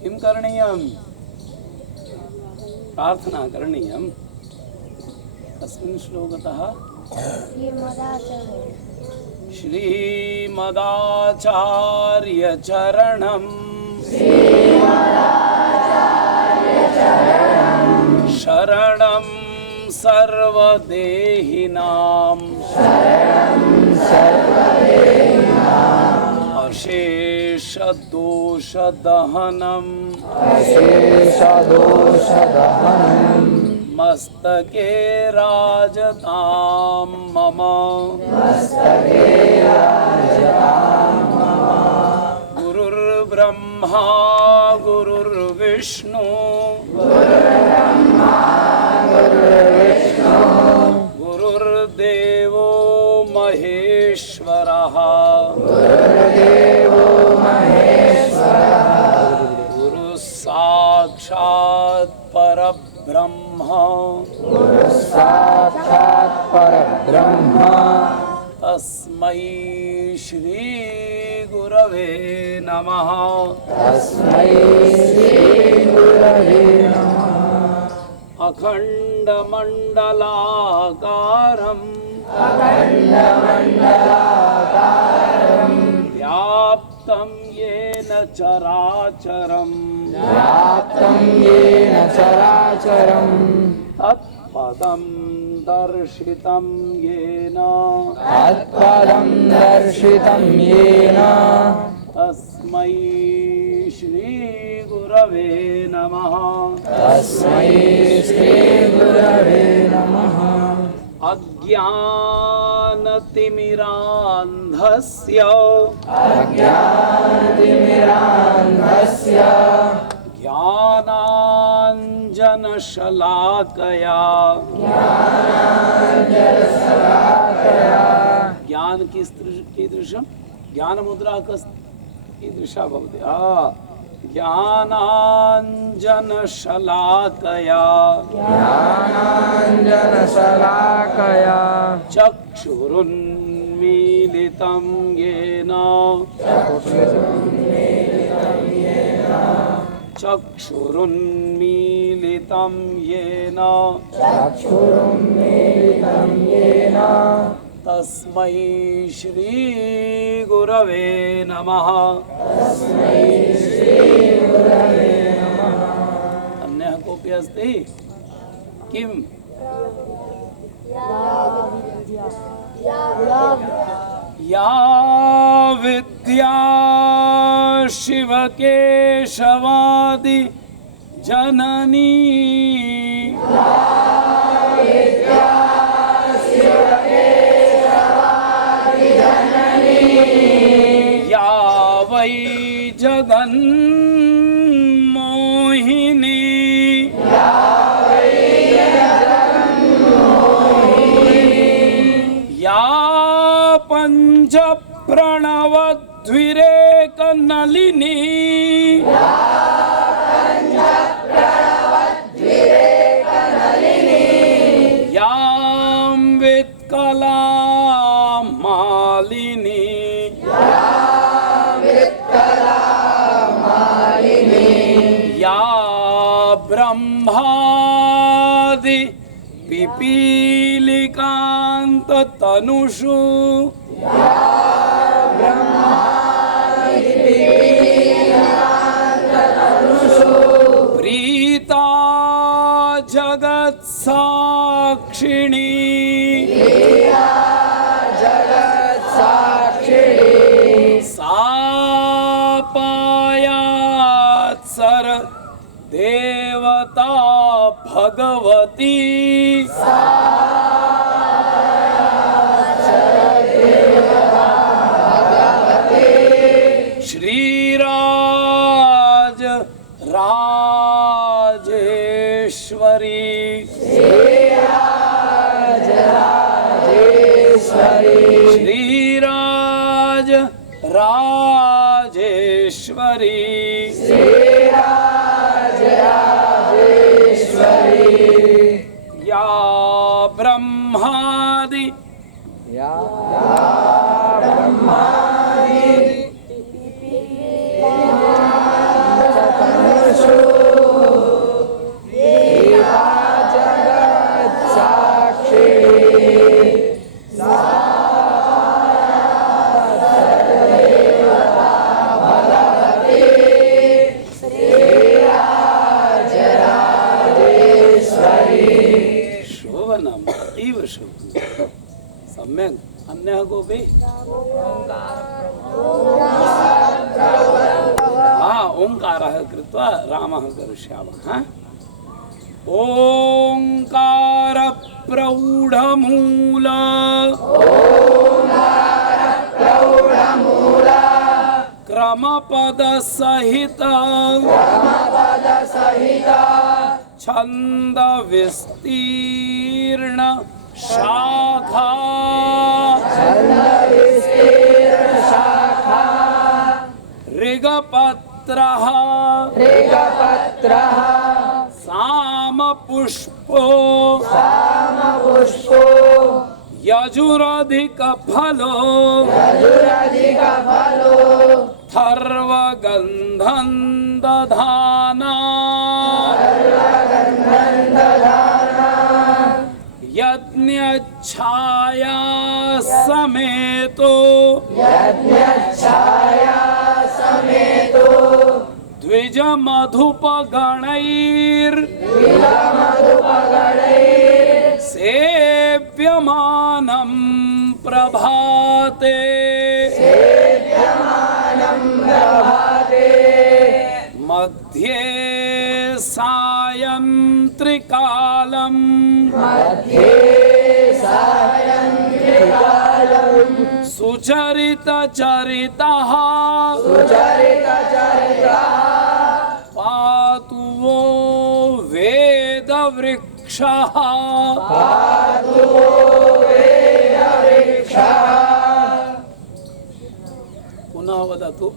किं करणीयं? प्रार्थना करणीयं। कस्मिन् श्लोकतः? श्रीमदाचार्यचरणं शरणं सर्वदेहिनां अशेषदोषदहनं मस्तके राजतां मम गुरुर्ब्रह्मा गुरुर्विष्णु गुरुर्देवो महेश्वरः गुरुः साक्षात् परब्रह्म तस्मै श्री गुरवे नमः। अखण्डमण्डलाकारं व्याप्तं येन चराचरं तत्पदं दर्शितं येन तस्मै श्री गुरवे नमः। अज्ञानतिमिरान्धस्य ज्ञानाञ्जनशलाकया ज्ञान कीदृशं ज्ञान मुद्रा कीदृशा भवति? ज्ञानाञ्जनशलाकया चक्षुरुन्मीलितं येन तस्मै श्री गुरवे नमः। अन्यः कोऽपि अस्ति? किम्? या विद्या शिवकेशवादि जननी या वै जगन्मोहिनी या पञ्चप्रणवद्विरेकनलिनी यां वित्कलामालिनी या ब्रह्मादि पिपीलिकान्ततनुषु प्रीता जगत्साक्षिणी सा पायात्सर देवता भगवती श्रीराज राजेश्वरी श्रीराज राजेश्वरी या ब्रह्मादि सम्यक् अन्यः कोऽपि ओङ्कारः कृत्वा रामः करिष्यामः ओङ्कार प्रौढमूल क्रमपद सहित छंद विस्तीर्ण शाखा ऋगपत्रः सामपुष्पो यजुरधिकफलो थर्वगन्धं दधाना यज्ञच्छाया समेतो द्विजमधुपगणैर् सेव्यमानं प्रभाते मध्ये सायंत्रिकालम् सुचरितचरितः पातु वो वेदवृक्षः पुनः वदतु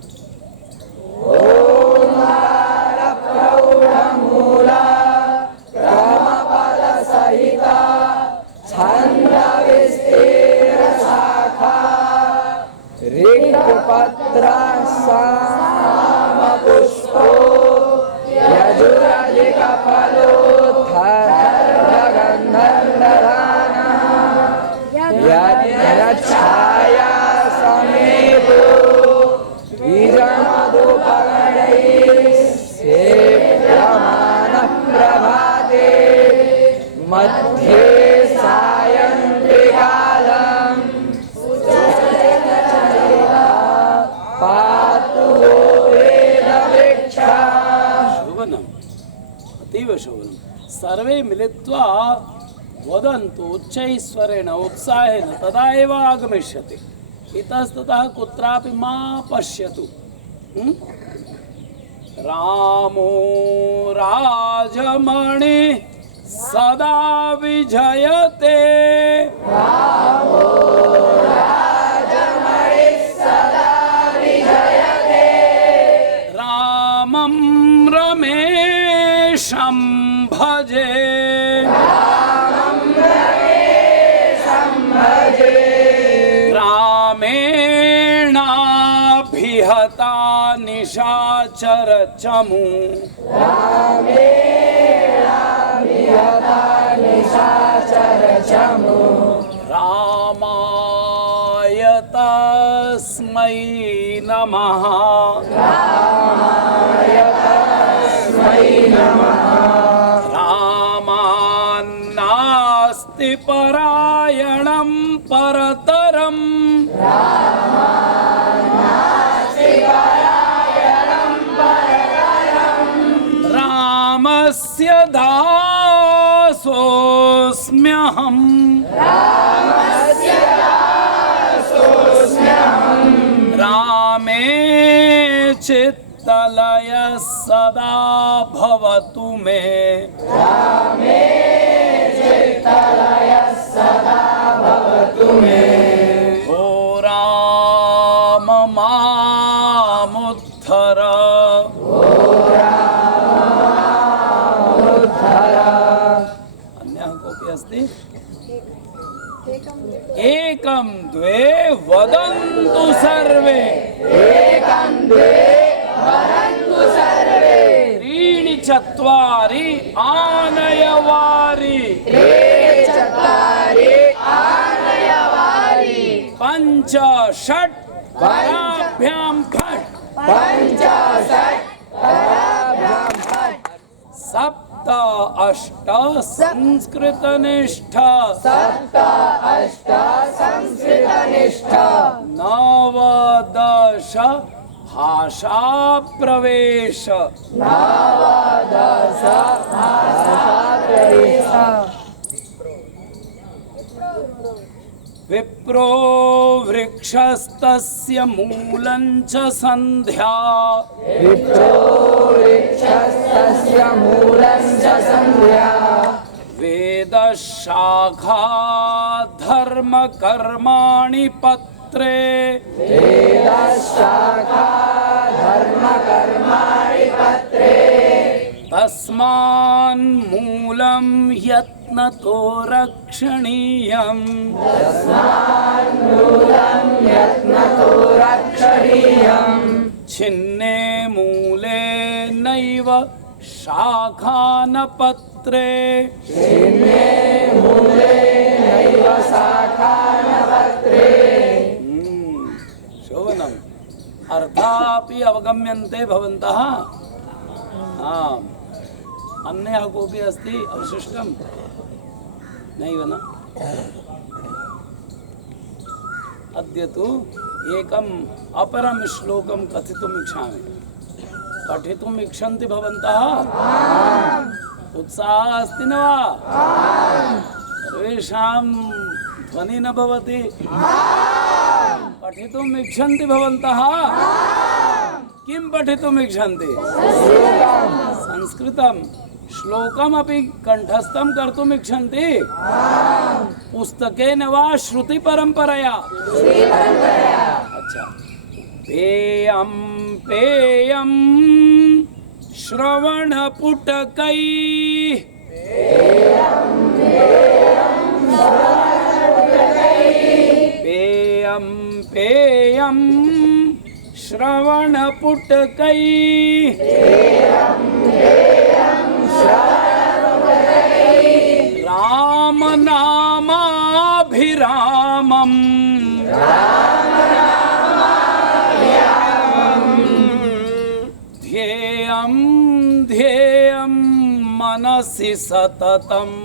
ऋक्पत्र सामपुष्पो यजुरधिकफलो थर्वगन्धं दधाना यज्ञच्छाया समेतो द्विजमधुपगणैः सेव्यमानः प्रभाते मध्ये सायंत्रिकालम् शोभनम् अतीव शोभनम् सर्वे मिलित्वा वदन्तु उच्चैस्वरेण उत्साहेन तदा एव आगमिष्यति इतस्ततः कुत्रापि मा पश्यतु रामो राजमणि सदा विजयते रामं रमेशं भजे रामेणाभिहता निशाचर चमू रामाय तस्मै नमः रामान्नास्ति परायणं परतरम् रामस्य दासोऽस्म्यहम् रामे चित्तलय सदा भवतु मे ओ राम मामुद्धर अन्यः कोऽपि अस्ति एकं द्वे वदन्तु सर्वे त्रीणि चत्वारि आनयवारि पञ्च षट् पराभ्यां फट् सप्त अष्ट संस्कृतनिष्ठ सप्त अष्ट संस्कृतनिष्ठ नवदश भाषा प्रवेश नवदश भाषाप्रवेश विप्रो वृक्षस्तस्य मूलं च संध्या विप्रो वृक्षस्तस्य मूलं च संध्या वेदशाखा धर्म कर्माणि पत्रे वेदशाखा धर्म कर्माणि पत्रे तस्मान्मूलं यत्नतो रक्षणीयम् तस्मान्मूलं यत्नतो रक्षणीयम् छिन्ने मूले नैव शाखा न पत्रे छिन्ने मूले नैव शाखा न पत्रे शोभनम् अर्थापि अवगम्यन्ते भवन्तः आम् अन्यः कोऽपि अस्ति अवशिष्टं नैव न अद्य तु एकम् अपरं श्लोकं कथितुम् इच्छामि पठितुम् इच्छन्ति भवन्तः उत्साहः अस्ति न वा सर्वेषां ध्वनिः न भवति पठितुम् इच्छन्ति भवन्तः किं पठितुम् इच्छन्ति संस्कृतं श्लोकमपि कंठस्थं कर्तुम् इच्छन्ति पुस्तकेन वा श्रुतिपरम्परया अच्छा पेयं पेयं श्रवणपुटकैः पेयं पेयं श्रवणपुटकैः रामनामाभिरामम् ध्येयं ध्येयं मनसि सततम्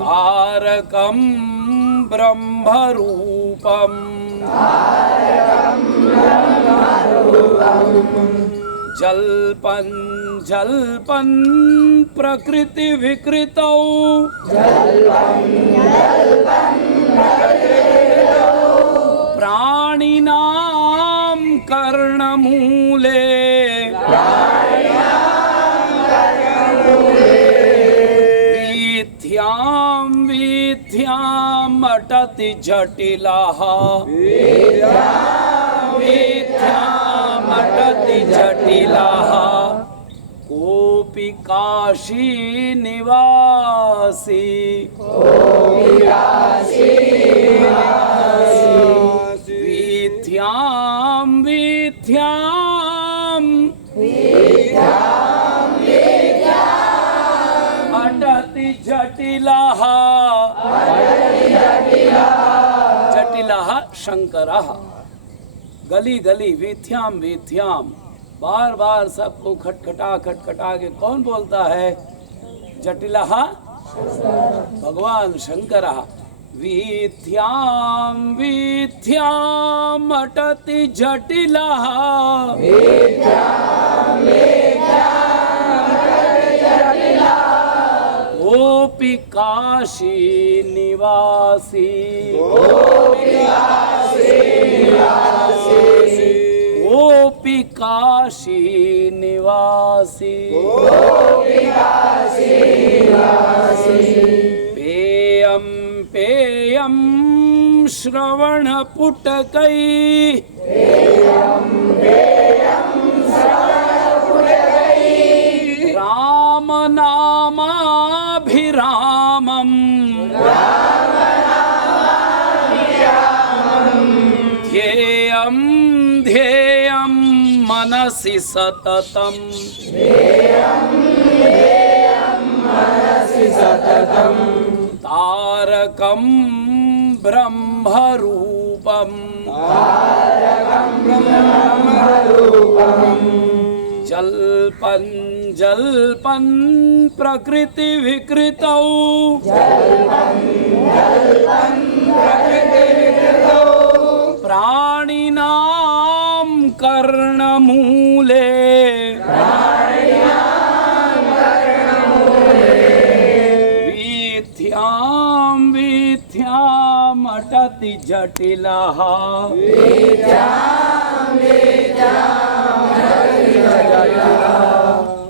तारकं ब्रह्मरूपम् जल्पन् जल्पन् प्रकृति विकृतौ प्राणिनां कर्णमूले वीथ्यां वीथ्यां अटति जटिलः वीथ्यामटति जटिलः कोऽपि काशी निवासी वीथ्यां वीथ्यां अटति जटिलः जटिलः शंकरः गली गली वीथ्याम वीथ्याम बार बार सबको खटखटा खटखटा के कौन बोलता है जटिलः भगवान शंकर वीथ्याम वीथ्याम अटति जटिलः कोऽपि काशी निवासी कोऽपि काशी निवासी पेयं पेयं श्रवणपुटकैः रामनामाभिरामम् ध्येयं ध्येयं मनसि सततम् तारकं ब्रह्मरूपम् जल्पन् जल्पन् प्रकृति विकृतौ प्राणिनां कर्णमूले वीथ्यां वीथ्याम् अटति जटिलः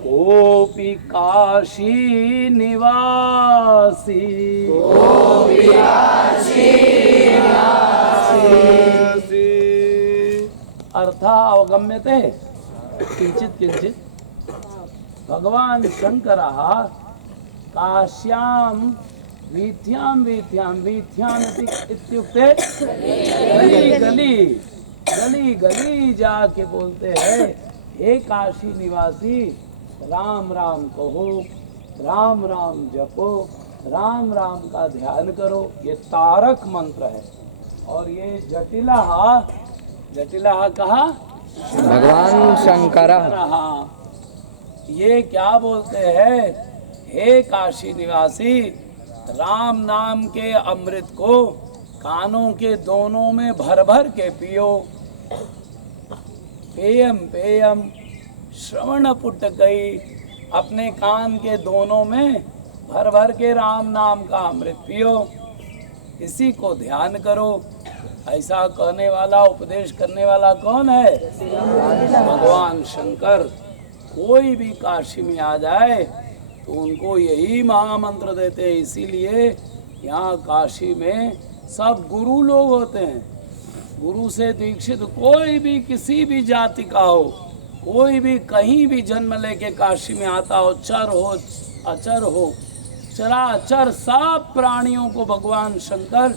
कोऽपि काशी निवासी अर्था अवगम्यते किंचित किंचित भगवान शंकरः काश्यां वीथ्यां वीथ्यां वीथ्याम् इत्युक्ते गली गली गली गली जाके बोलते हैं, हे काशी निवासी राम राम कहो, राम राम जपो, राम राम का ध्यान करो। ये तारक मंत्र है। और ये जटिला कहा भगवान शंकर रहा। ये क्या बोलते हैं, हे काशी निवासी राम नाम के अमृत को कानों के दोनों में भर भर के पियो। पेयम पेयम श्रवण पुट गई, अपने कान के दोनों में भर भर के राम नाम का अमृत पियो, इसी को ध्यान करो। ऐसा कहने वाला, उपदेश करने वाला कौन है? भगवान शंकर। कोई भी काशी में आ जाए तो उनको यही महामंत्र देते हैं। इसीलिए यहाँ काशी में सब गुरु लोग होते हैं। गुरु से दीक्षित कोई भी किसी भी जाति का हो, कोई भी कहीं भी जन्म लेके काशी में आता हो, चर हो अचर हो, चराचर सब प्राणियों को भगवान शंकर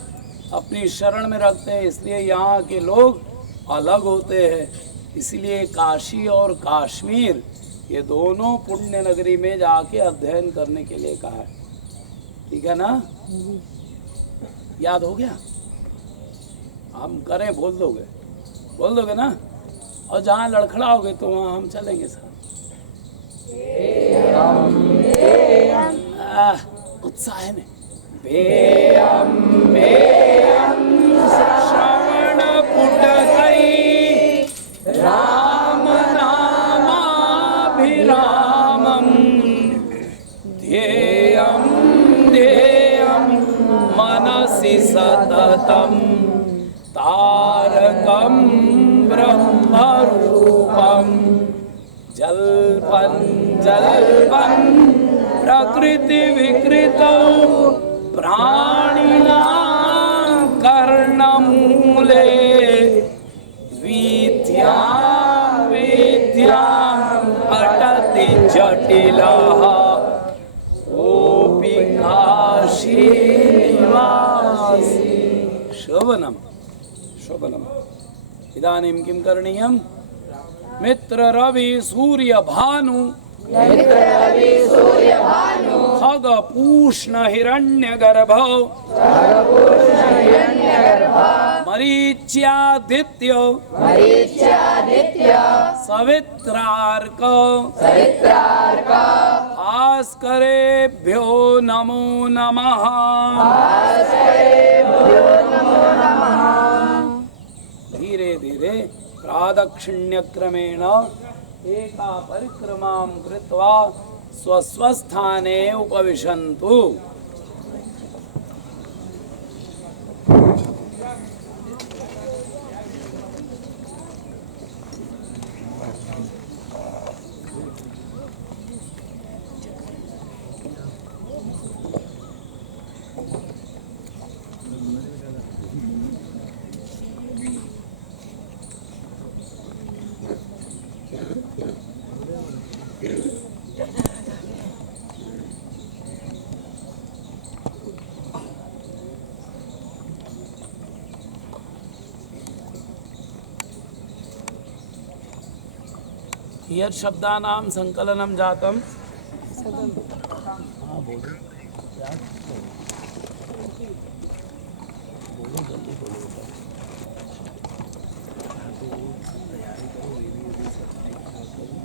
अपनी शरण में रखते हैं। इसलिए यहाँ के लोग अलग होते हैं। इसलिए काशी और कश्मीर ये दोनों पुण्य नगरी में जाके अध्ययन करने के लिए कहा है। ठीक है ना? याद हो गया? हम करें, बोल दोगे ना? और जहाँ लड़खड़ाओगे तो वहाँ हम चलेंगे सर। उत्साह में श्रवण पुट गई राम नामाभिरामं ध्येयं ध्येयं मनसि सततं तारकं ब्रह्मरूपं जल्पन् जल्पन् प्रकृति विकृतौ प्राणिनां कर्णमूले वीथ्यां वीथ्याम् अटति जटिलः कोऽपि काशी निवासी। शोभनम् शोभनम्। इदानीं किं करणीयम्? मित्र रवि सूर्य भानु खग पूष्ण हिरण्यगर्भ मरीच्यादित्य सवित्रार्क भास्करेभ्यो नमो नमः। धीरे धीरे प्रादक्षिण्यक्रमेण एका परिक्रमां कृत्वा स्वस्वस्थाने उपविशन्तु। यत् शब्दानां संकलनं जातम्। हाँ बोलो, जल्दी बोलो। तैयारी करो, रेडी सब ठीक ठाक करो।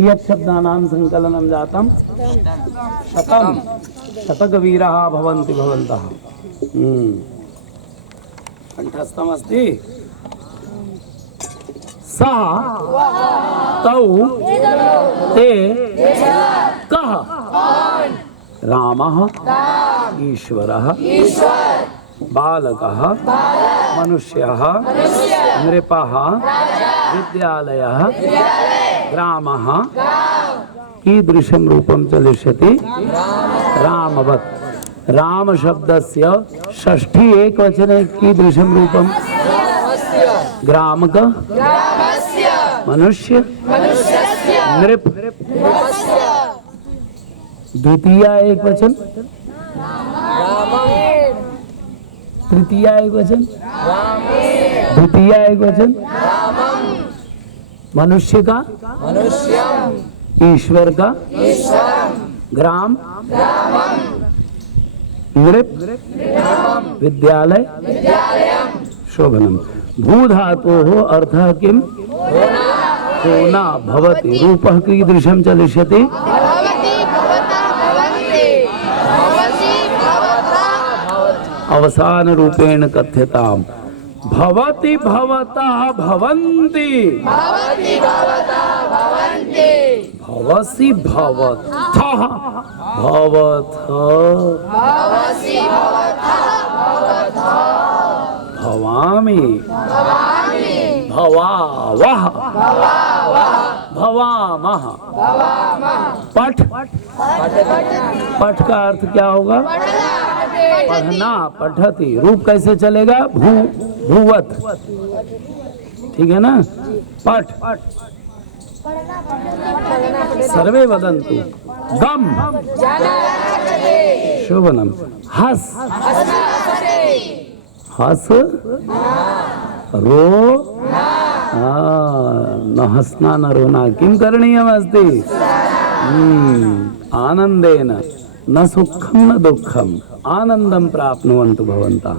कियत् शब्दानां संकलनं जातं शतं शतकवीराः भवन्ति भवन्तः। कंठस्थमस्ति। सः तौ ते कः रामः ईश्वरः बालकः मनुष्यः नृपः विद्यालयः ग्रामः कीदृशं रूपं चलिष्यति रामवत्। राम शब्दस्य षष्ठी एकवचने कीदृशं रूपं ग्रामक मनुष्य नृप द्वितीया एक वचन तृतीया एक वचन द्वितीया एक वचन मनुष्य का ईश्वर का ग्राम नृप विद्यालय शोभनम। भूधातोः अर्थः किं होना भवति। रूपः कीदृशं चलिष्यति अवसान रूपेण कथ्यताम्। भवति भवतः भवन्ति भवसि भवतः भवथ भवामि भवावः भवामः। पठ पठ का अर्थ क्या होगा पढ़ना पठति। रूप कैसे चलेगा भूवत। ठीक है ना। पठ सर्वे वदन्तु गम शोभनम। हस हस रो न हसना न रोना किं करणीयमस्ति आनंदेन न सुखम न दुःखम आनंदं प्राप्नुवन्तु भवन्तः।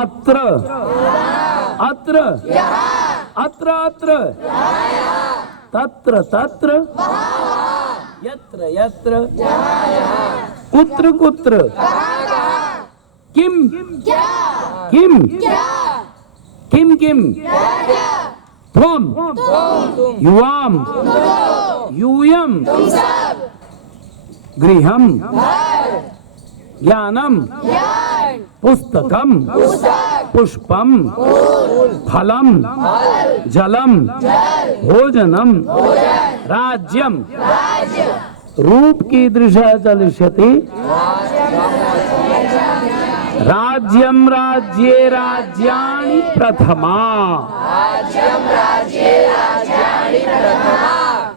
अत्र अत्र अत्र अत्र तत्र तत्र यत्र यत्र कुत्र कुत्र किम किम किम किम त्वम युवाम यूयम गृहम ज्ञानम पुस्तकम पुष्पम फलम जलम भोजनम राज्यम। रूप कीदृशः चलिष्यति राज्यं राज्ये राज्याणि प्रथमा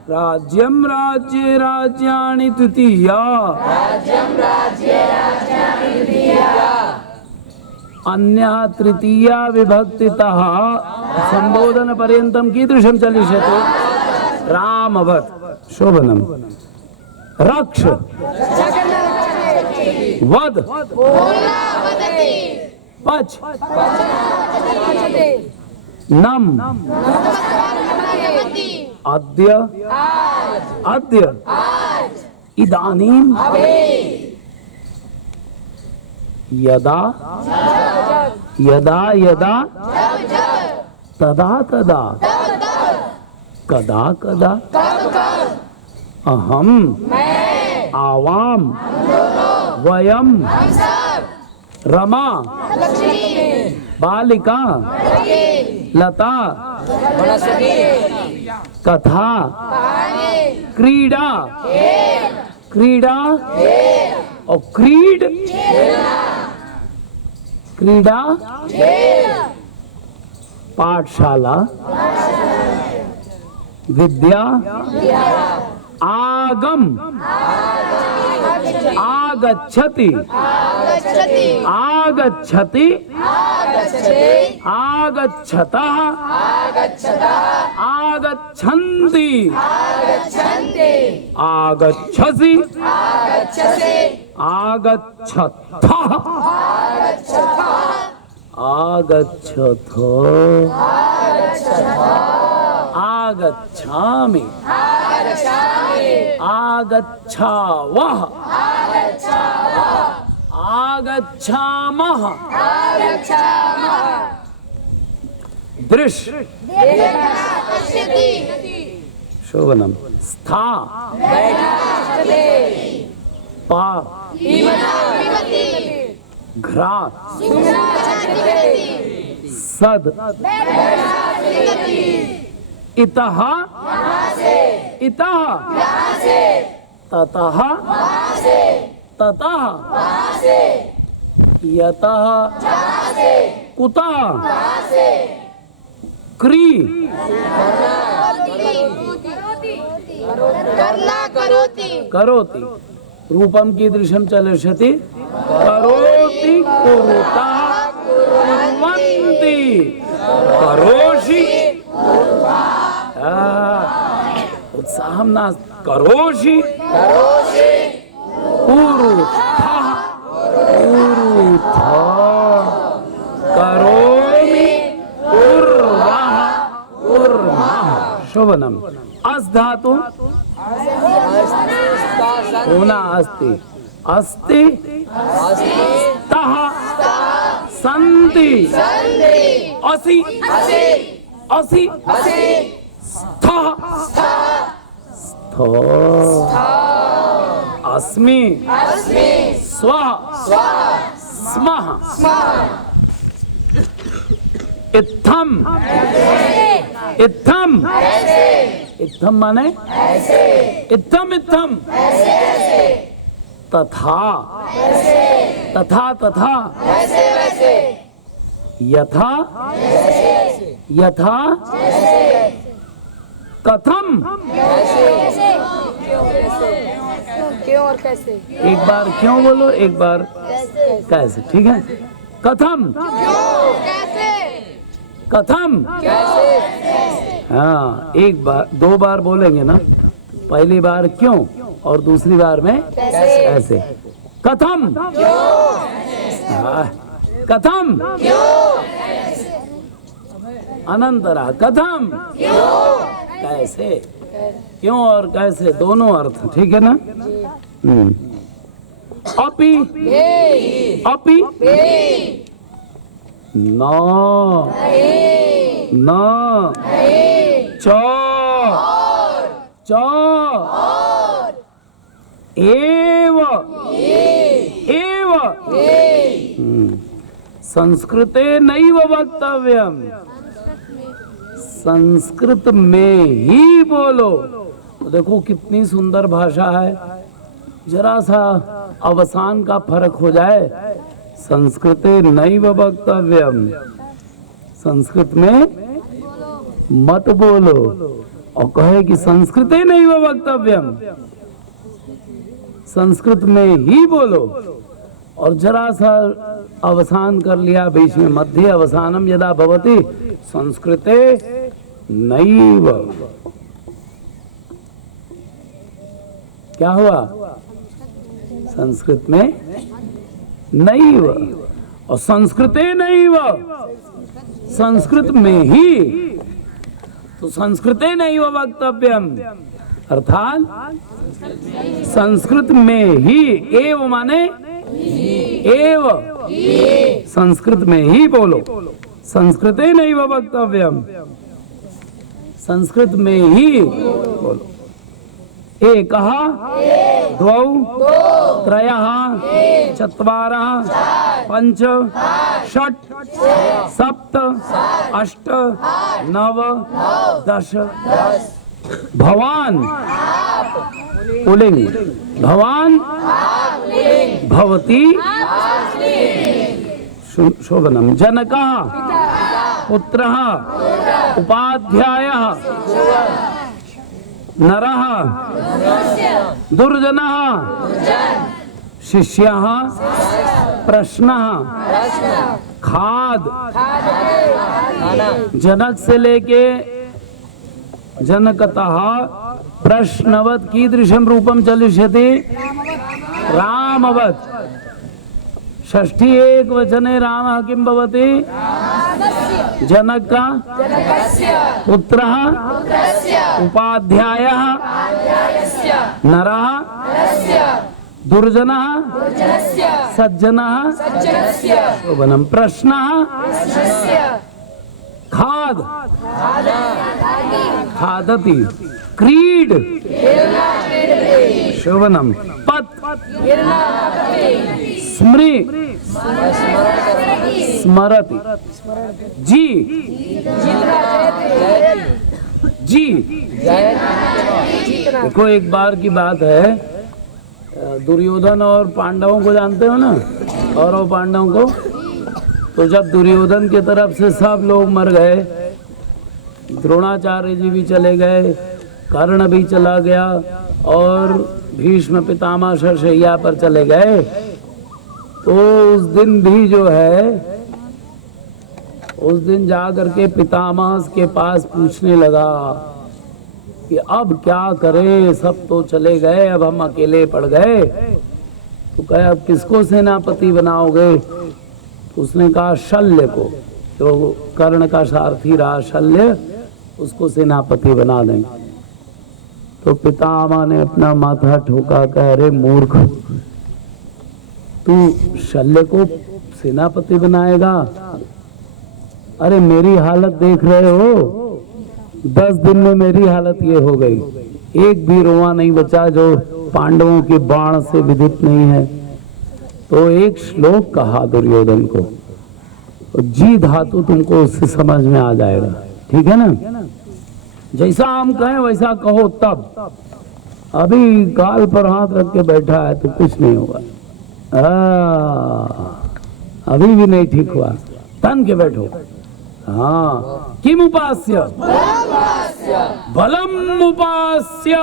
राज्यं राज्ये राज्याणि द्वितीया अन्यः तृतीया विभक्तितः संबोधन पर्यन्तं कीदृशं चलिष्यति रामवत् शोभनम्। रक्ष वद पच नम अद्य अद्य इदानीं यदा यदा यदा तदा तदा कदा कदा अहम आवाम वयम रमा बालिका लता कथा क्रीड़ा क्रीड़ा और क्रीड क्रीड़ा पाठशाला विद्या आगम आगच्छति आगच्छति आगच्छतः आगच्छन्ति आगच्छसि आगच्छथः आगच्छथ आगच्छामि आगच्छावः आगच्छामः दृश्य शोभनम स्था पा घ्रात सद इतः इतः ततः ततः यतः कुतः क्री करोति रूपम कीदृशं चलिष्यति करोति कुरुतः कुर्वन्ति करोषि उत्साहं नास्ति करोषि कुरुतः कुरुतः करोमि कुर्वः कुर्मः शोभनम् अस् धातु होना अस्ति अस्ति तः सन्ति असि असि स्थः स्थो अस्मि स्वः स्मः इत्थम् इत्थम् इत्थम माने इत्थम इत्थम तथा तथा तथा यथा यथा कथम क्यों और कैसे? एक बार क्यों बोलो एक बार कैसे ठीक है कथम कथम हाँ एक बार दो बार बोलेंगे ना पहली बार क्यों और दूसरी बार में ऐसे कथम कथम अनंतरा कथम कैसे क्यों और कैसे दोनों अर्थ ठीक है ना अपि अपि न न च च एव एव संस्कृते नैव वक्तव्यम संस्कृत में ही बोलो देखो कितनी सुंदर भाषा है जरा सा अवसान का फर्क हो जाए संस्कृते नैव वक्तव्यम संस्कृत में मत बोलो और कहे कि संस्कृते नैव वक्तव्यम संस्कृत में ही बोलो और जरा सा अवसान कर लिया बीच में मध्य अवसानम यदा भवति संस्कृते नैव क्या हुआ संस्कृत में नैव और संस्कृते नैव संस्कृत में ही तो संस्कृते नैव वक्तव्यम अर्थात संस्कृत में ही एव माने एव संस्कृत में ही बोलो संस्कृते नैव वक्तव्यम संस्कृत में ही बोलो एकः द्वौ त्रयः चत्वारः पञ्च षट् सप्त अष्ट नव दश भवान् पुल्लिंग भवान् भवती शोभनम जनकः पुत्रः उपाध्यायः नरः दुर्जनः शिष्यः प्रश्नः खाद जनक से लेके जनकतः प्रश्नवत् कीदृशं रूपं चलिष्यति रामवत् षष्ठी एक वचने रामः किं भवति जनक का पुत्र उपाध्याय नर दुर्जन सज्जन शोभनम। प्रश्न खाद खादति क्रीड शोभनम। पत स्मृ स्मरति। जी जी देखो, एक बार की बात है, दुर्योधन और पांडवों को जानते हो ना, और पांडवों को। तो जब दुर्योधन की तरफ से सब लोग मर गए, द्रोणाचार्य जी भी चले गए, कर्ण भी चला गया, और भीष्म पितामह शरशैया पर चले गए, तो उस दिन भी जो है, उस दिन जाकर के पितामह के पास पूछने लगा कि अब क्या करें, सब तो चले गए, अब हम अकेले पड़ गए। तो कहे अब किसको सेनापति बनाओगे? तो उसने कहा शल्य को, तो कर्ण का सारथी रहा शल्य, उसको सेनापति बना दें। तो पितामह ने अपना माथा ठोका, कह अरे मूर्ख, तू शल्य को सेनापति बनाएगा? अरे मेरी हालत देख रहे हो, 10 दिन में मेरी हालत ये हो गई, एक भी रोआ नहीं बचा जो पांडवों के बाण से विदित नहीं है। तो एक श्लोक कहा दुर्योधन को, तो जी धातु तुमको उससे समझ में आ जाएगा, ठीक है ना? जैसा हम कहें वैसा कहो तब। अभी गाल पर हाथ रख के बैठा है तो कुछ नहीं होगा, अभी भी नहीं ठीक हुआ, तन के बैठो। हाँ, किम उपास्य बलम उपास्य।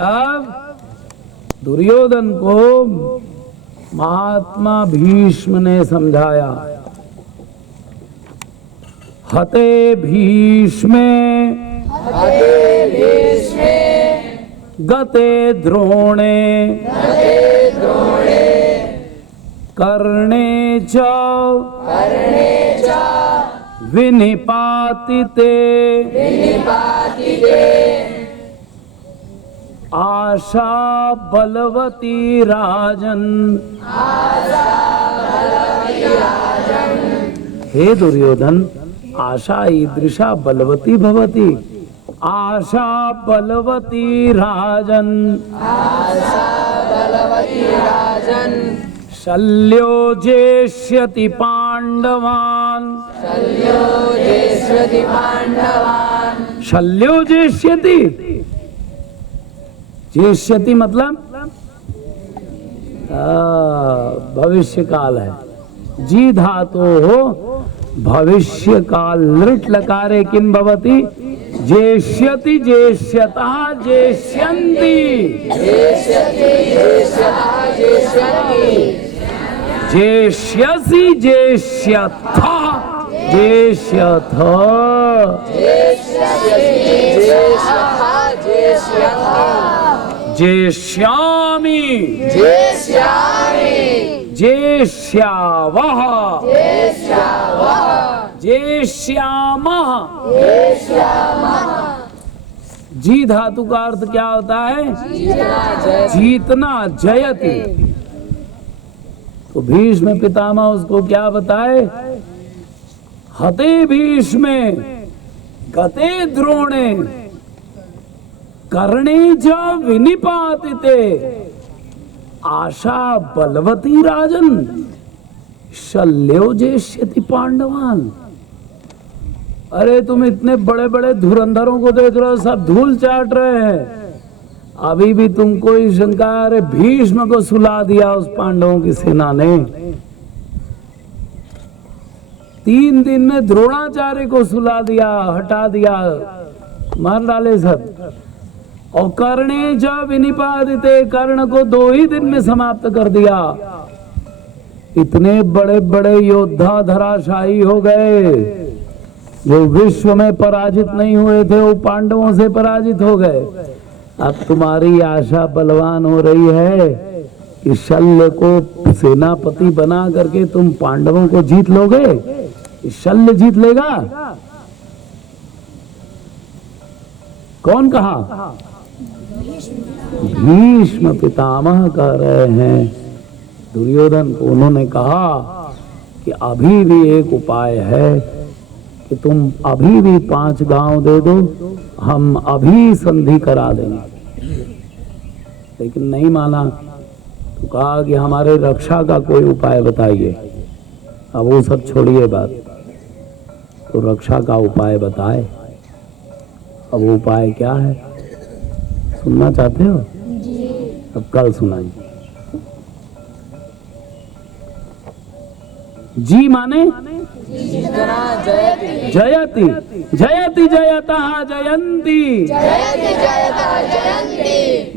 अब दुर्योधन को महात्मा भीष्म ने समझाया, हते भीष्मे गते द्रोणे कर्णे च विनिपातिते आशा बलवती राजन। हे दुर्योधन, आशा ईदृशा बलवती भवति, आशा बलवती राजन। शल्यो जेष्यति पांडवान्, शल्यो जेष्यति, जेष्यति मतलब भविष्य काल है। जी धातु हो भविष्य काल, लृट लकारे किम भवति, जेष्यति जेष्यता जेष्यन्ति, जेष्यसि जेष्यथा जेष्यथ, जेष्यामि जेष्यावः जेष्यामः। जी धातु का अर्थ क्या होता है? जीतना, जयति। तो भीष्म पितामह उसको क्या बताए? हते भीष्मे गते द्रोणे कर्णे च विनिपातिते आशा बलवती राजन शल्यो जेष्यति पांडवान। अरे तुम इतने बड़े बड़े धुरंधरों को देख रहे हो, सब धूल चाट रहे हैं, अभी भी तुमको ही शंका, अरे भीष्म को सुला दिया उस पांडवों की सेना ने। 3 दिन में द्रोणाचार्य को सुला दिया, हटा दिया, मार डाले सब। और कर्णे जब विनिपातिते, कर्ण को 2 ही दिन में समाप्त कर दिया। इतने बड़े बड़े योद्धा धराशायी हो गए, जो विश्व में पराजित नहीं हुए थे वो पांडवों से पराजित हो गए। अब तुम्हारी आशा बलवान हो रही है कि शल्य को सेनापति बना करके तुम पांडवों को जीत लोगे? शल्य जीत लेगा? कौन कहा? भीष्म पितामह कह रहे हैं दुर्योधन को। उन्होंने कहा कि अभी भी एक उपाय है कि तुम अभी भी 5 गांव दे दो, हम अभी संधि करा देंगे। लेकिन नहीं माना, तो कहा कि हमारे रक्षा का कोई उपाय बताइए। अब वो सब छोड़िए बात, तो रक्षा का उपाय बताए। अब वो उपाय क्या है सुनना चाहते हो? अब कल सुनाइए। जी माने जयति, जयति जयतः जयंती,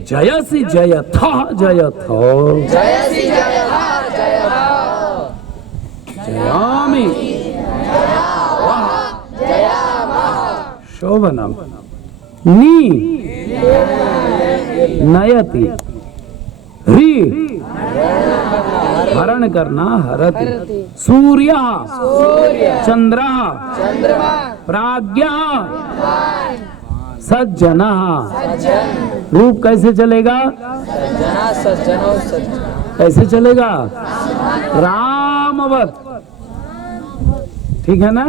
जयसि जयथः जयथो, जयामि शोभनम नी नयति ह्री हरण करना हरति, सूर्य चंद्र प्राज्ञ सज्जन। रूप कैसे चलेगा? कैसे चलेगा? रामवत, ठीक है ना?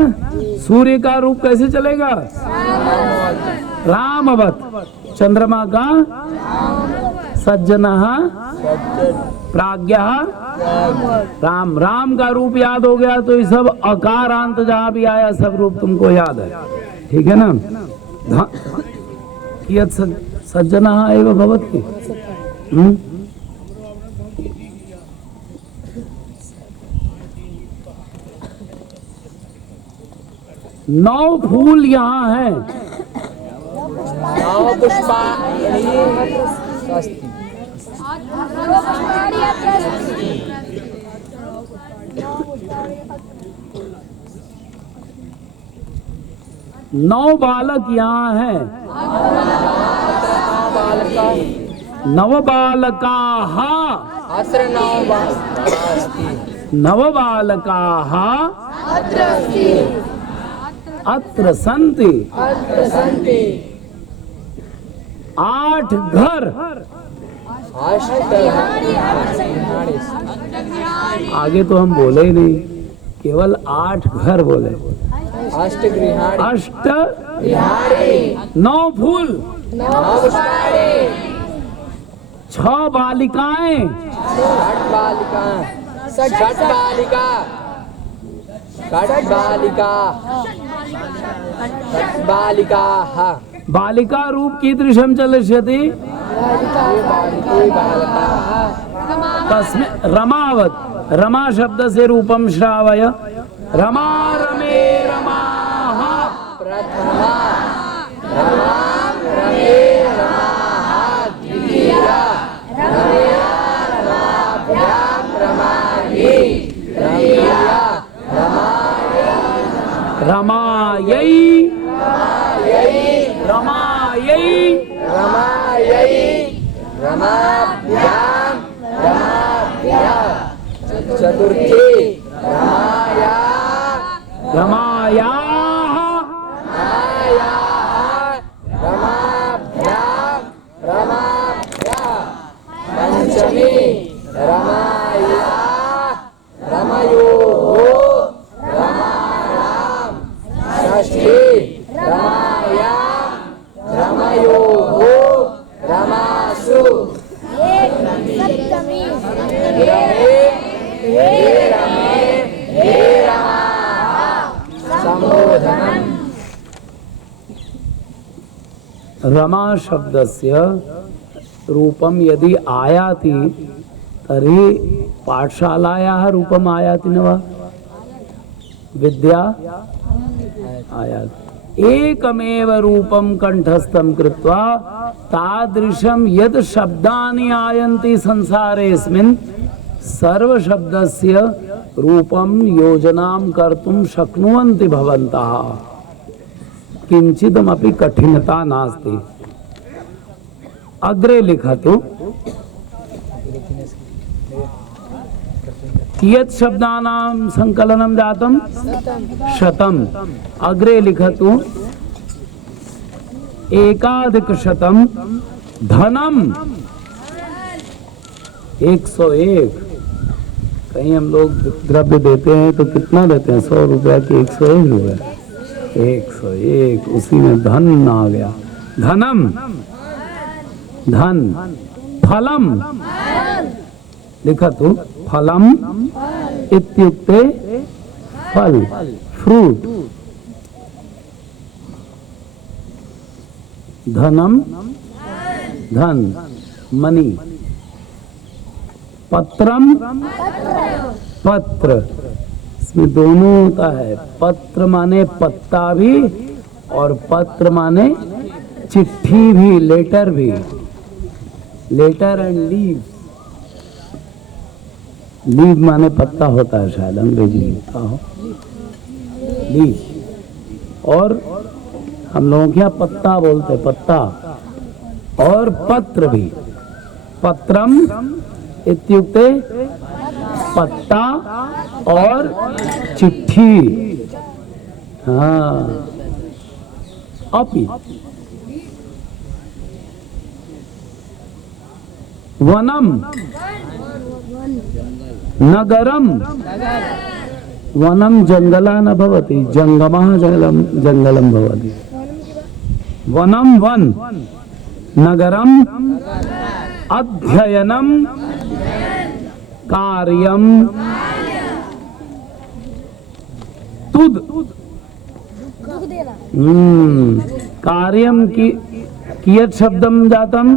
सूर्य का रूप कैसे चलेगा? रामवत। चंद्रमा का सज्जनः प्राज्ञः राम। राम का रूप याद हो गया तो ये सब अकारांत जहां भी आया सब रूप तुमको याद है, ठीक है ना? कियत् सज्जनः एव भवति। 9 फूल यहाँ हैं। 9 पुष्पा 9 बालक यहाँ हैं। 9 बालकाः अत्र 9 बालकाः अत्र सन्ति। 8 घर। आगे तो हम बोले ही नहीं, केवल 8 घर बोले। 8 9 फूल 6 बालिकाएं। 6 बालिका बालिका रूप कीदृशं चलिष्यति? तस्मिन् रमावत। रमा शब्द से रूपम श्रावय। रमा रमे रमाः प्रथमा रमां रमे रमाः द्वितीया रमया रमाभ्यां रमायै रमया रमायै रमायै रमाभ्यां चतुर्थी रमाया रमायाः रमाभ्यां पंचमी रमाया रमयोः रमायां षष्ठी रमाया रमयोः रमासु सप्तमी रमा शब्दस्य रूपम यदि आयाति तर्हि पाठशालायाः रूपम आयाति न वा? विद्या आयाति। एकमेव रूपम कंठस्थं कृत्वा तादृशं यत् शब्दानि आयन्ति संसारेऽस्मिन् सर्व शब्दस्य रूपम योजनां कर्तुं शक्नुवन्ति भवन्तः। किंचिदमपि कठिनता नास्ति। अग्रे लिखतु कियत् शब्दानां संकलनं जातम शतम। अग्रे लिखतु एकाधिक शतम धनम 101। कहीं हम लोग द्रव्य देते हैं तो कितना देते हैं? 100 रुपया की 101 रुपया। 101 उसी में धन आ गया। धनम धन। फलम लिखा तू फलम इत्युक्ते फल फ्रूट। धनम धन मनी। पत्रम पत्र, इसमें दोनों होता है। पत्र माने पत्ता भी और पत्र माने चिट्ठी भी, लेटर भी। Letter and leave. लीव माने पत्ता होता है शायद अंग्रेजी में। कहो लीव। और हम लोग क्या पत्ता बोलते, पत्ता। और पत्र भी। पत्रम इत्युक्ते पत्ता और चिट्ठी। हाँ अपि वनम नगरम। वनम जंगला न भवति, जंगमः जंगलम भवति। वनम वन, नगरम अध्ययनम कार्यम तुद। कार्यम की कियत् शब्दम जातम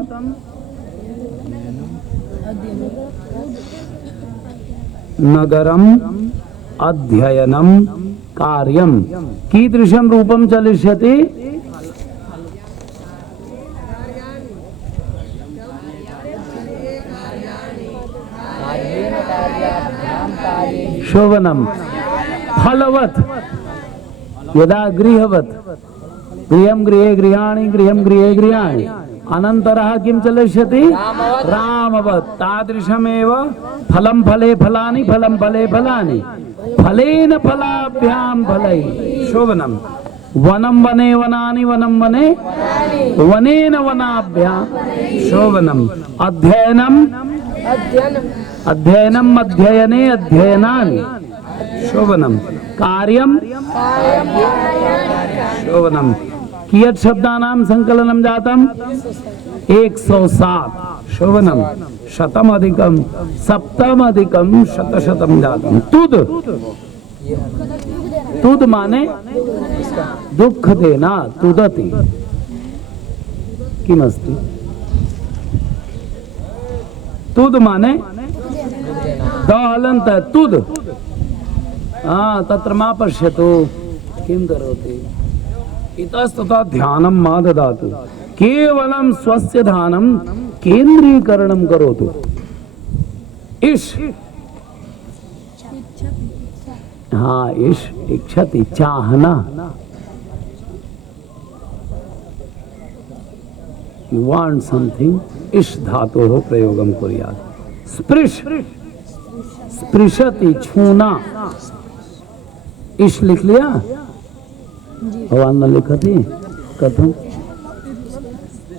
नगरम अध्ययनम कार्यम। कीदृशं रूपं चलिष्यति? शोभनम फलवत्। यदा गृहवत्, गृहं गृहे गृहाणि, गृहं गृहे गृहाणि। अनन्तरः किं चलिष्यति? रामवत्। तादृशमेव फलं फले फलानि, फलं फले फलानि, फलेन फलाभ्यां फलैः। शोभनम वनं वने वनानि, वनं वने वनेन वनाभ्यां। शोभनम अध्ययनम अध्ययनम अध्ययने अध्ययनानि। शोभनम कार्यम। शोभनम कियत् शब्दानां संकलनं जातम 107। शोभनम शतम अधिकम सप्तम अधिकम शतशतम जातम। तुद। तुद माने दुख देना। तुदति किमस्ति? तुद माने दहलंत तुद। तत्र मा पश्यतु किं करोति? इतस्ततः ध्यानं मा ददातु, केवलं स्वस्य ध्यानं केंद्रीकरणं करोतु। इश हाँ इश इच्छति चाहना। You want something, इश धातोः प्रयोगं कुर्यात्। स्पृश स्पृशति छूना। इश लिख लिया? भगवान ने लिखति कथम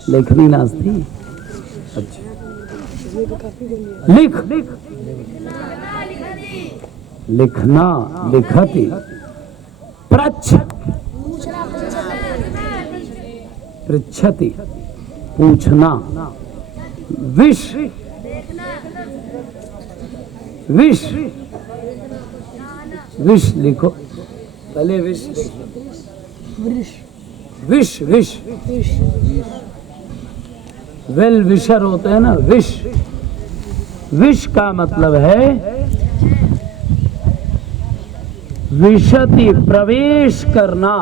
लेखनी नास्ति। अच्छा लिख लिखना लिखति। प्रच्छ पृच्छति पूछना। विश विश विश लिखो पहले। Wish wish wish well wisher होते हैं ना। विश विश का मतलब है विशति प्रवेश करना।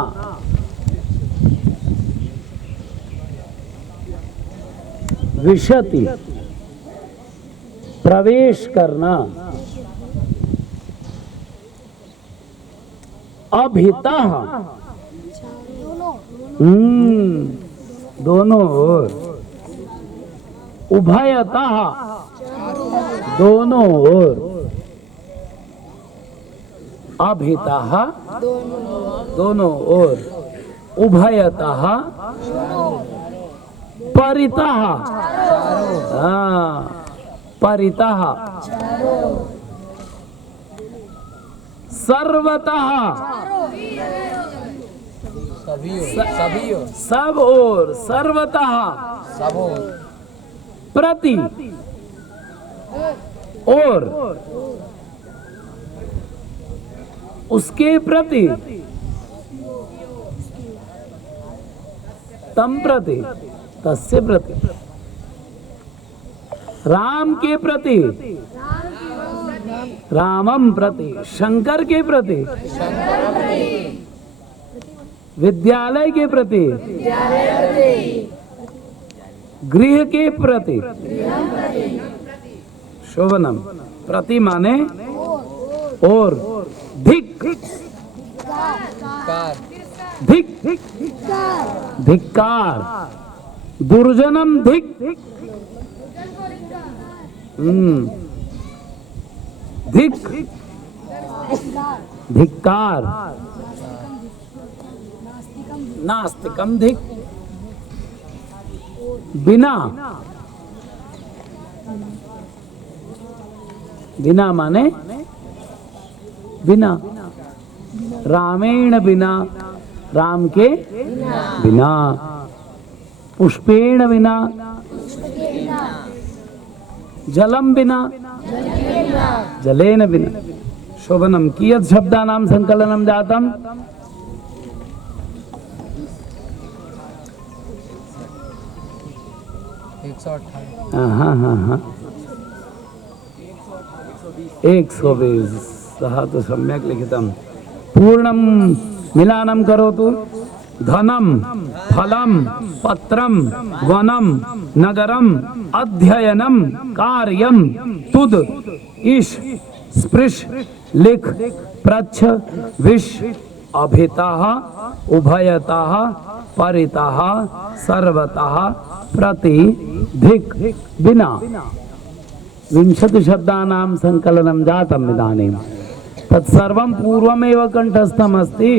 विशति प्रवेश करना। अभितः दोनों ओर। उभयतः दोनों ओर। अभितः दोनों ओर, उभयतः परितः, परितः, सर्वतः सब ओर, सर्वतः प्रति और उसके प्रति, तम प्रति, तस्य प्रति, राम के प्रति, रामम प्रति, शंकर के प्रति, विद्यालय के प्रति, गृह के प्रति, शोभनम, प्रति माने और, धिक, धिक, धिक्कार, दुर्जनम धिक, धिक, धिक्कार, नास्तिकम धिक, बिना, बिना माने बिना, रामेण बिना, राम के बिना, पुष्पेण बिना, जलम बिना, जलेन बिना, शोभनम, कियत् शब्दानां संकलनं जातम्, 120 सः तु सम्यक् लिखितं। पूर्णं मिलानं करोतु। धनं, फलं, पत्रं, वनं, नगरं, अध्ययनं, कार्यं, तुद, इश, स्पृश, लिख, प्रच्छ, विश, अभितः, उभयतः, परितः, सर्वतः, प्रति, धिक, बिना। 20 शब्दानां संकलनं जातम् इदानीं। तत्सर्वं पूर्वमेव कंठस्थमस्ति।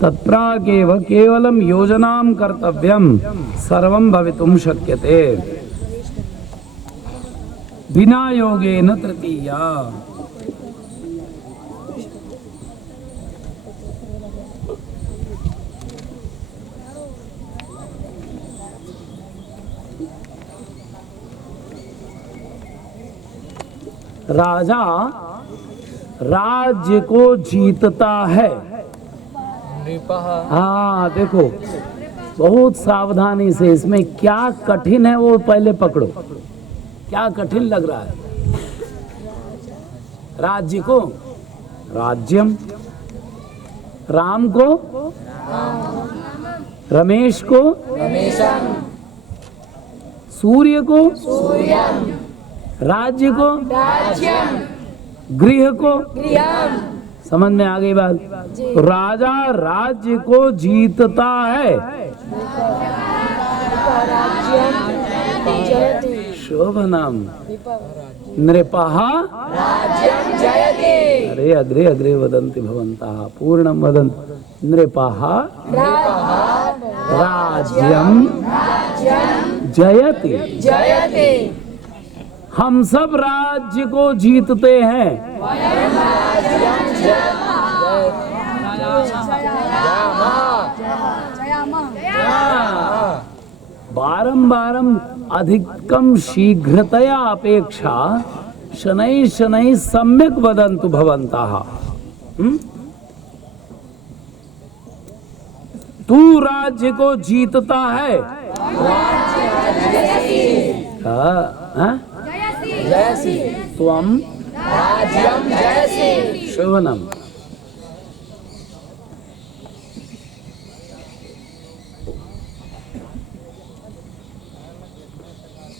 तत्प्रागेव केवलं योजनां कर्तव्यं, सर्वं भवितुं शक्यते। बिना योगेन तृतीया। राजा राज्य को जीतता है। हाँ देखो, बहुत सावधानी से, इसमें क्या कठिन है वो पहले पकड़ो। क्या कठिन लग रहा है? राज्य को राज्यम, राम को रमेश को रमेशम, सूर्य को सूर्यम, राज्य को राज्यम, गृह को। गृहम। समझ में आ गई बात? तो राजा राज्य को जीतता है। शोभनम नृपः राज्यम जयति। अरे अग्रे अग्रे वदन्ति भवन्तः, पूर्णं वदन्तु। नृपः राज्यम जयति। जयति। हम सब राज्य को जीतते हैं। बारंबारम अधिकम शीघ्रतया अपेक्षा शनैः शनैः सम्यक् वदन्तु भवन्तः। तू राज्य को जीतता है। जयसि। त्वं राज्यम जयसि। शोभनम।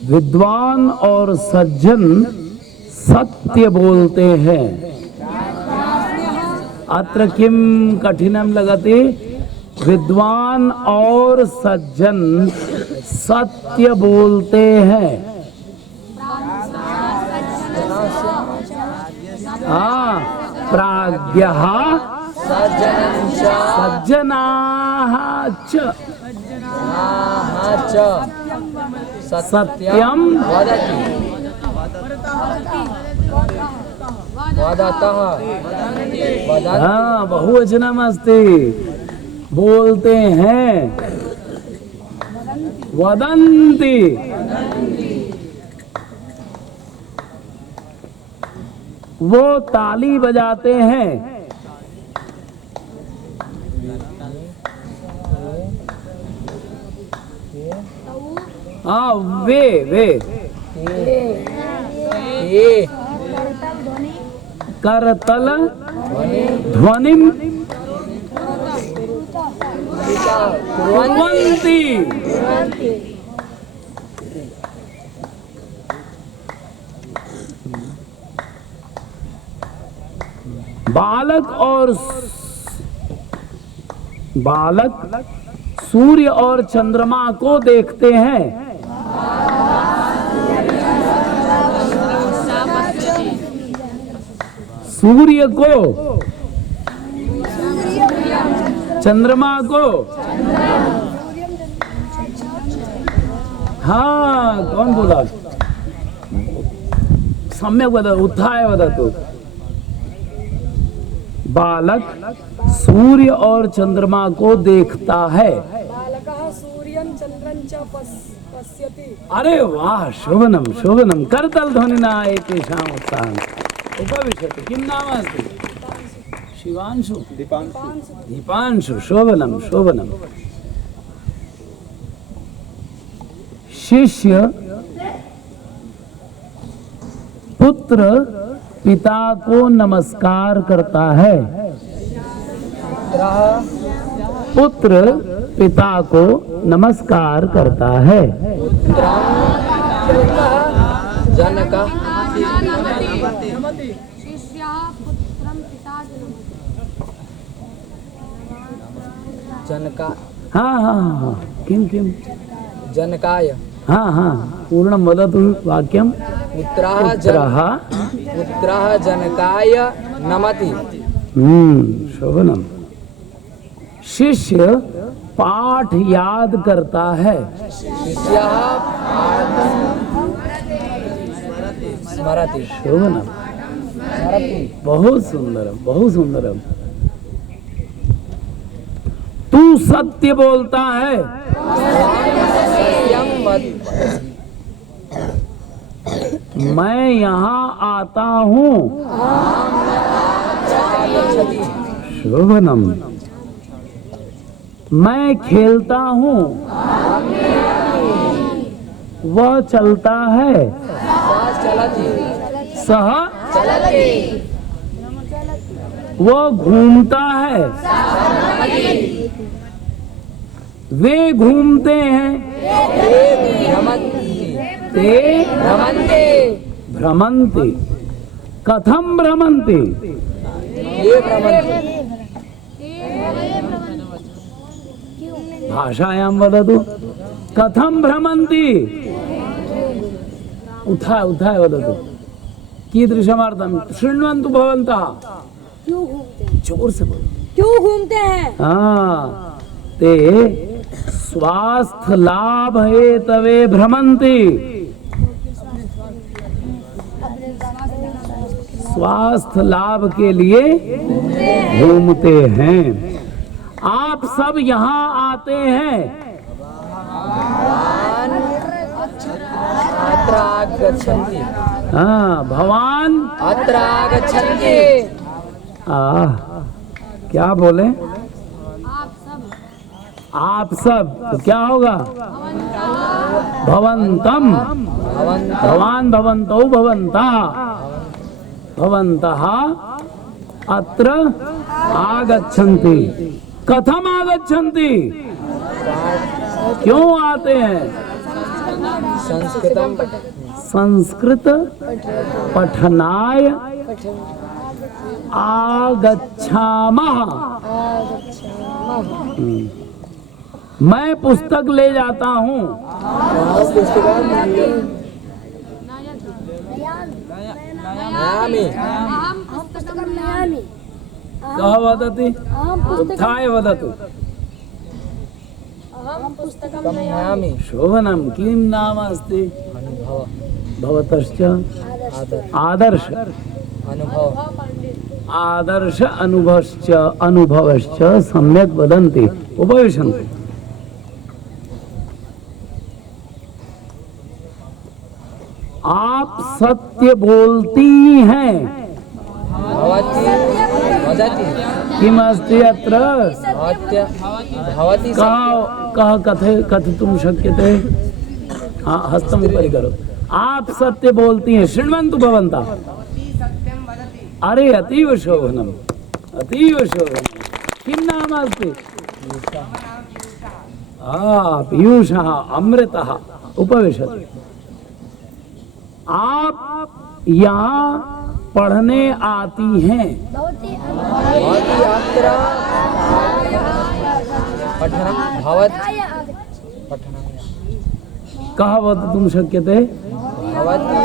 विद्वान और सज्जन सत्य बोलते हैं। अत्र किम कठिनम लगति? विद्वान और सज्जन सत्य बोलते हैं। हाँ, प्राज्ञः सज्जनं च सज्जनाः च सत्यं वदति वदतः हाँ बहुवचनमस्ति बोलते हैं वदन्ति वो ताली बजाते हैं हाँ वे ये करतल ध्वनिम कुर्वन्ति बालक सूर्य और चंद्रमा को देखते हैं सूर्य को चंद्रमा को हाँ कौन बोला सम्यक वद उत्थाय वदतु बालक सूर्य और चंद्रमा को देखता है बालकः सूर्यं चन्द्रं च पश्यति अरे वाह शोभनम शोभनम करतल ध्वनिना एतेषाम् उत्साहम् उपविशति किं नाम अस्ति शिवांशु दीपांशु शोभनम शोभनम शिष्य पुत्र पिता को नमस्कार करता है पुत्र पिता को नमस्कार करता है जनक शिष्यः पुत्रं पिता जनक हाँ हाँ हाँ किं किं जनकाय हाँ हाँ पूर्णं वदतु वाक्यं पुत्रः जनकाय नमति शोभनम शिष्य पाठ याद करता है शिष्यः स्मरति शोभनम बहुत सुंदरम बहुत सुंदरम तू सत्य बोलता है सत्यं वदति मैं यहाँ आता हूँ शोभनम मैं खेलता हूँ वह चलता है सह वह घूमता है वे घूमते हैं ते भ्रमन्ति कथम भ्रमन्ति ये भ्रमन्ति भाषायां वदतु कथम भ्रमन्ति उत्थाय वदतु कीदृशमर्थं शृण्वन्तु भवन्तः क्यों घूमते हैं जोर से बोलो क्यों घूमते हैं हाँ ते स्वास्थ्य लाभ हेतवे भ्रमन्ति स्वास्थ्य लाभ के लिए घूमते हैं आप सब यहाँ आते हैं अत्र आगच्छन्ति हाँ भवान अत्र आगच्छन्ति क्या बोले आप सब तो क्या होगा भवन्तम भवान भवन्तौ भवन्तः भवन्तः अत्र आगच्छन्ति कथम आगच्छन्ति क्यों आते हैं संस्कृतं संस्कृत पठनाय आगच्छामः मैं पुस्तक ले जाता हूँ नयामि पुस्तकं नयामि कः वदति? उत्थाय वदतु। अहं पुस्तकं नयामि शोभनं किं नाम अस्ति अनुभव भवतश्च? आदर्श अनुभव आदर्श अनुभवश्च सम्यक् वदन्ति। उपविशन्तु। आप सत्य बोलती हैं। भवति वदति किम् अस्ति अत्र? भवत्य भवति कः कथितुं शक्यते? हाँ, हस्तम् उपरि करो। आप सत्य बोलती हैं। शृण्वन्तु भवन्तः। अरे अतीव शोभनम्, अतीव शोभनम्। किं नाम अस्ति? पीयूषः अमृतः। उपविशतु। आप यहाँ पढ़ने आती हैं। भवति अत्र पठनं भवति पठनं कः वक्तुं शक्यते? भवति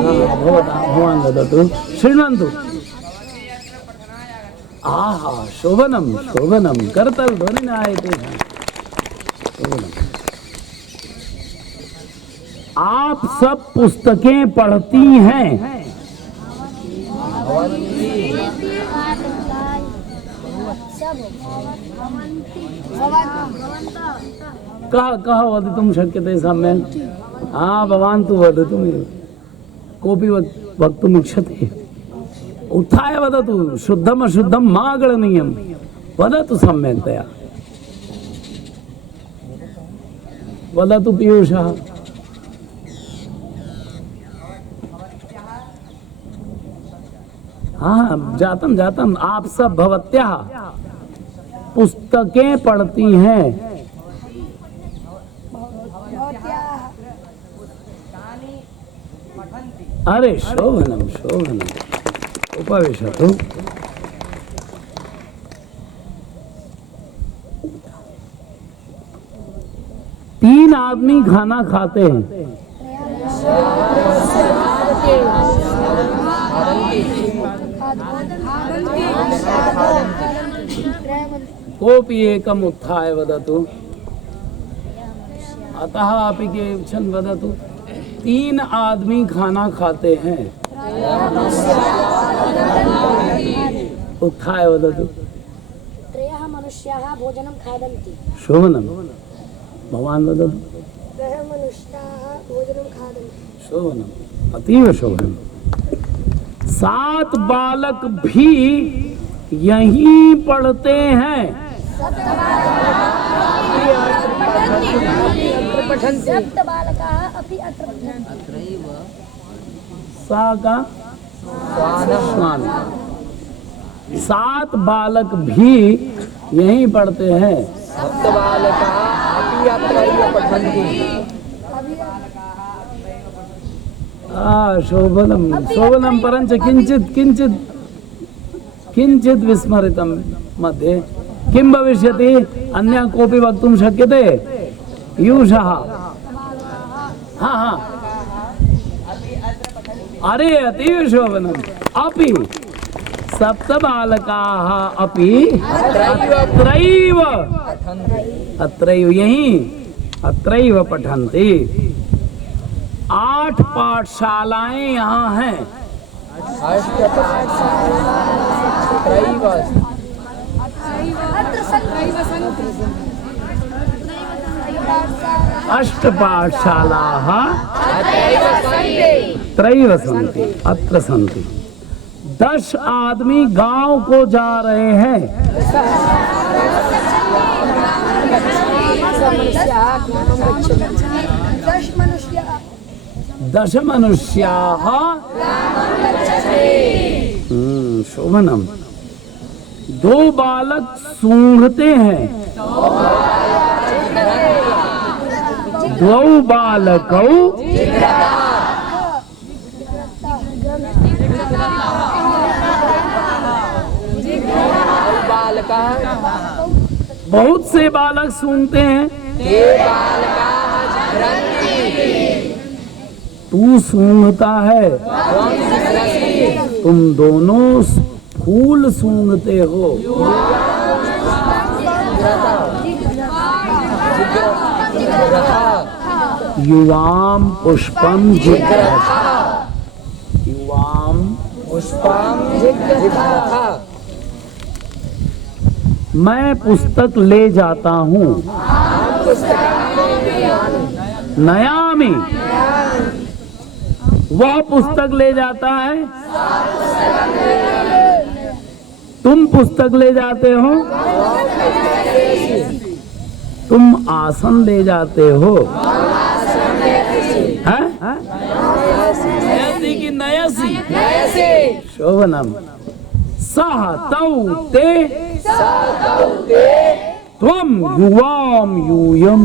भवान् वदतु। शृण्वन्तु। आहा, शोभनं शोभनं। करतल ध्वनि न आयते। शोभनम्। आप सब पुस्तकें पढ़ती हैं। कः वदितुं शक्यते सम्यक्? भवान् तु वदतु। कोऽपि वक्तुम् इच्छति? उत्थाय वदतु। शुद्धम् अशुद्धं मा गणनीयं। वदतु सम्यक्तया। वदतु पीयूषः। हाँ, जातम आप सब भवत्याः पुस्तकें पढ़ती हैं। अरे शोभनम शोभनम। उपविशतु। तीन आदमी खाना खाते हैं। कोऽपि एकम् उत्थाय वदतु। अतः अपि केचन वदतु। तीन आदमी खाना खाते हैं। उत्थाय वदतु। त्रयः मनुष्याः भोजनं खादन्ति। शोभनं। भवान् वदतु। त्रयः मनुष्याः भोजनं खादन्ति। शोभनम्, अतीव शोभनम्। 7 बालक भी यहीं पढ़ते हैं। सप्त बालकाः अपि अत्र पठन्ति। सा का स्वान। 7 बालक भी यहीं पढ़ते हैं। सप्त बालकाः अपि अत्रैव पठन्ति। शोभनं शोभनं। परञ्च किञ्चित् विस्मरितं मध्ये। किं भविष्यति? अन्य कोऽपि वक्तुं शक्यते? पीयूषः। हाँ। अरे अतीव शोभनम्। अपि सप्त बालकाः अपि अत्रैव यहीं अत्रैव पठन्ति। 8 पाठशालाएं यहाँ हैं। 8 पाठशालाः अत्रैव सन्ति। अत्र सन्ति। 10 आदमी गांव को जा रहे हैं। 10 मनुष्याः। शोभनम्। 2 बालक सूंघते हैं। 2 बालकौ बहुत से बालक सूंघते हैं। तू सूंघता है। तुम दोनों फूल सूंघते हो। युवाम पुष्पम जिघ्रथा। युवाम पुष्पम जिघ्रथा। मैं पुस्तक ले जाता हूँ। नयामि, वह पुस्तक ले जाता है। तुम पुस्तक ले जाते हो। तुम आसन ले जाते हो। हैं? नयसी की नयसी? शोभनम। सह तौ ते त्वं युवाम यूयम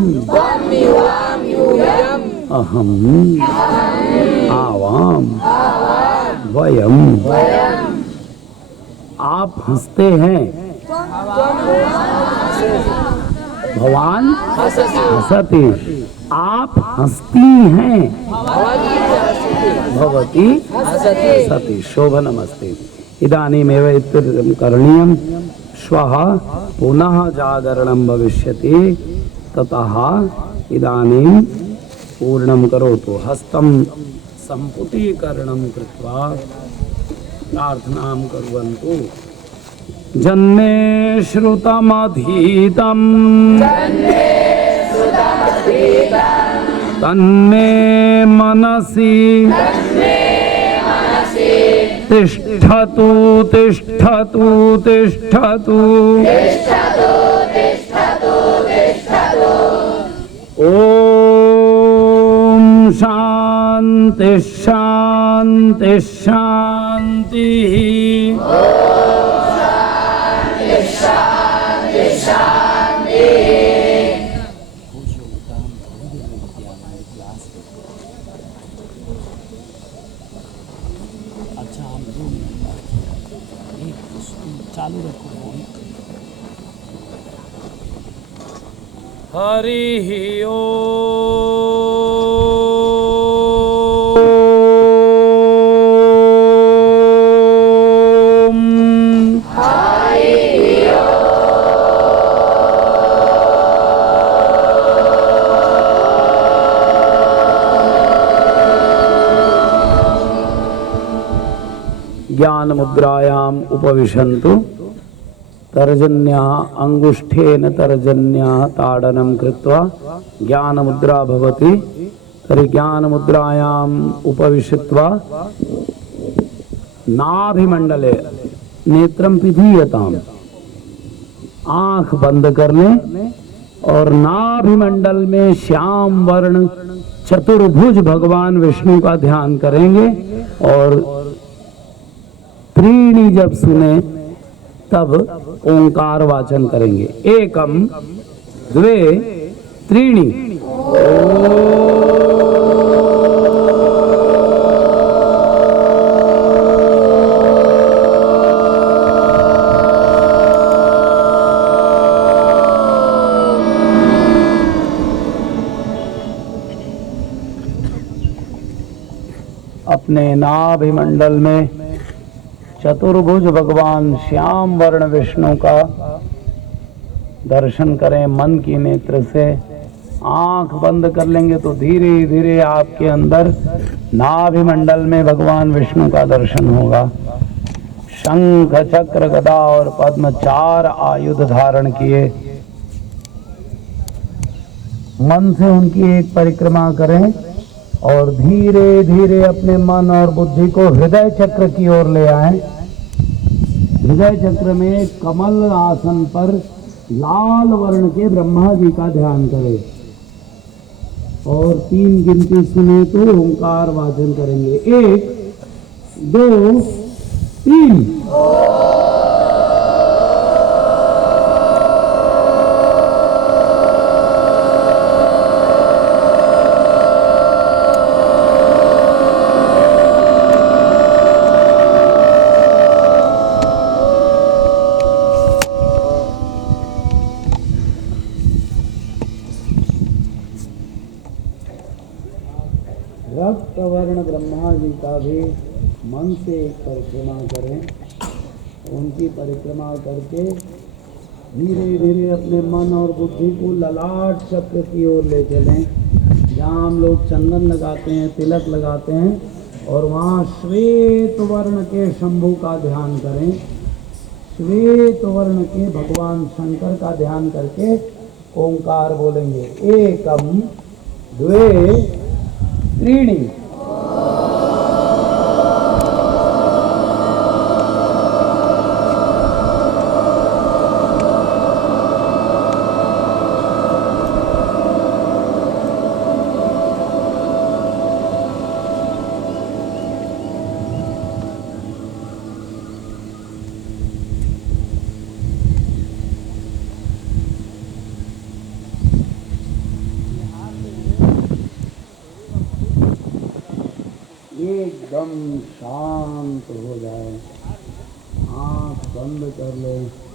अहम आवाम वयम। आप हंसते हैं, भगवान हंसते। आप हंसती हैं, भवती हंसति। शोभनमस्ते। इदानीमेव इत्यर्थं करणीयं। श्वः पुनः जागरणं भविष्यति, ततः इदानीं पूर्णं करोतु। हस्तं सम्पुटीकरणं कृत्वा प्रार्थनां कुर्वन्तु। जन्मे श्रुतमधीतं तन्मे मनसि तिष्ठतु तिष्ठतु तिष्ठतु। ॐ शान्ति शान्ति शान्तिः। चालू रखो। हरि ओम। ज्ञान मुद्रायाम उपविशन्तु। तर्जन्या अंगुष्ठेन तर्जन्या ताडनं कृत्वा ज्ञान मुद्रा भवति। तर्हि ज्ञान मुद्रायाम उपविशित्वा नाभिमंडले नेत्रं पिधीयताम। आंख बंद कर लें और नाभिमंडल में श्याम वर्ण चतुर्भुज भगवान विष्णु का ध्यान करेंगे। और त्रीणि जब सुने तब ओंकार वाचन करेंगे। एकम द्वे त्रीणि। अपने नाभिमंडल में चतुर्भुज भगवान श्याम वर्ण विष्णु का दर्शन करें मन की नेत्र से। आंख बंद कर लेंगे तो धीरे धीरे आपके अंदर नाभिमंडल में भगवान विष्णु का दर्शन होगा। शंख चक्र गदा और पद्म 4 आयुध धारण किए मन से उनकी एक परिक्रमा करें और धीरे धीरे अपने मन और बुद्धि को हृदय चक्र की ओर ले आएं। हृदय चक्र में कमल आसन पर लाल वर्ण के ब्रह्मा जी का ध्यान करें और 3 गिनती सुने तो ओंकार वाचन करेंगे। 1 2 3। रक्त वर्ण ब्रह्मा जी का भी मन से एक परिक्रमा करें उनकी परिक्रमा करके धीरे धीरे अपने मन और बुद्धि को ललाट चक्र की ओर ले चलें, जहाँ हम लोग चंदन लगाते हैं, तिलक लगाते हैं, और वहाँ श्वेत वर्ण के शंभु का ध्यान करें। श्वेत वर्ण के भगवान शंकर का ध्यान करके ओंकार बोलेंगे, एकम द्वे त्रीणि। एकदम शांत हो जाए, आँख बंद कर ले।